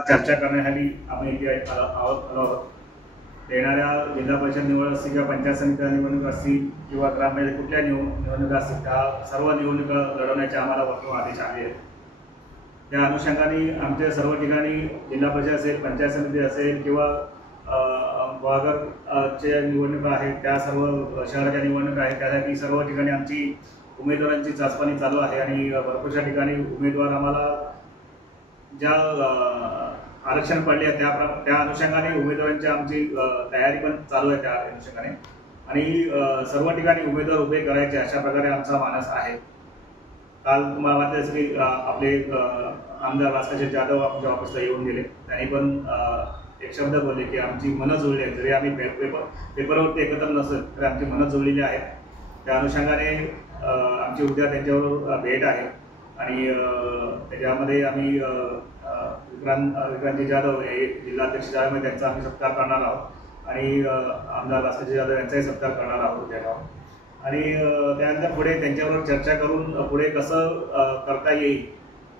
चर्चा करण्यासाठी आम्ही इथे आलो आहोत। येणाऱ्या जिल्हा परिषद निवडणूक असतील किंवा पंचायत समिती निवडणूक असतील किंवा ग्रामपंचायत कुठल्या निवडणुका असतील त्या सर्व निवडणुका लढवण्याचे आम्हाला वर्तमान आदेश आले आहेत। त्या अनुषंगाने आमच्या सर्व ठिकाणी जिल्हा परिषद असेल, पंचायत समिती असेल किंवा विभागाच्या निवडणुका आहेत, त्या सर्व शहराच्या निवडणुका आहेत, त्यासाठी सर्व ठिकाणी आमची उमेदवारांची चाचपणी चालू आहे आणि भरपूरशा ठिकाणी उमेदवार आम्हाला ज्या आरक्षण पडले त्या अनुषंगाने उमेदवारांची आमची तयारी पण चालू आहे। त्या अनुषंगाने आणि सर्व ठिकाणी उमेदवार उभे करायचे अशा प्रकारे आमचा मानस आहे। काल तुम्हाला माहिती असेल की आपले आमदार भास्कर जाधव आमच्या ऑफिसला येऊन गेले। त्यांनी पण एक शब्द बोलले की आमची मनं जुळली आहेत, जरी आम्ही पेपरवरती एकत्र नसत तरी आमची मनं जुळलेली आहेत। त्या अनुषंगाने आमची उद्या त्यांच्यावर भेट आहे आणि त्याच्यामध्ये आम्ही विक्रांत जाधव हे जिल्हाध्यक्ष जाधव त्यांचा आम्ही सत्कार करणार आहोत आणि आमदार भास्कर जाधव यांचाही सत्कार करणार आहोत उद्या। आणि त्यानंतर पुढे त्यांच्यावर चर्चा करून पुढे कसं करता येईल,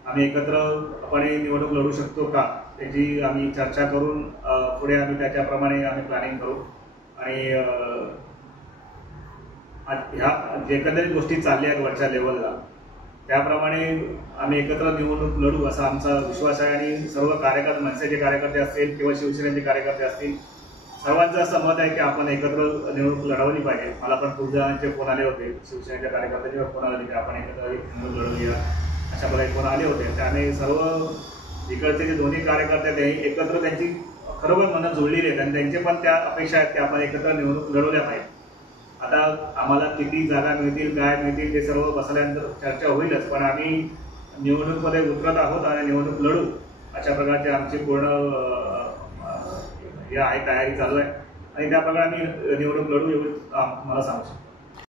आम्ही एकत्रपणे निवडणूक लढू शकतो का, त्याची आम्ही चर्चा करून पुढे आम्ही त्याच्याप्रमाणे आम्ही प्लॅनिंग करू। आणि ह्या एकंदरीत गोष्टी चालल्या आहेत वरच्या लेवलला, त्याप्रमाणे आम्ही एकत्र निवडणूक लढू असा आमचा विश्वास आहे। आणि सर्व कार्यकर्ते, मनसेचे कार्यकर्ते असतील किंवा शिवसेनेचे कार्यकर्ते असतील, सर्वांचं असं मत आहे की आपण एकत्र निवडणूक लढवली पाहिजे। मला पण खूप जणांचे फोन आले होते, शिवसेनेच्या कार्यकर्त्यांचे फोन आले की आपण एकत्र निवडणूक लढवूया अशा प्रकारे फोन आले होते। त्याने सर्व इकडचे जे दोन्ही कार्यकर्ते आहेत एकत्र त्यांची खरोखर मनं जुळलेली आहेत आणि त्यांचे पण त्या अपेक्षा आहेत की आपण एकत्र निवडणूक लढवल्या पाहिजे। आता आम्हाला किती जागा मिळतील, काय मिळतील, ते सर्व बसल्यानंतर चर्चा होईलच, पण आम्ही निवडणूकमध्ये उतरत आहोत आणि निवडणूक लढू अशा प्रकारची आमची पूर्ण हे आहे, तयारी चालू आहे आणि त्या प्रकारे आम्ही निवडणूक लढू एवढं मला सांगू शकतो।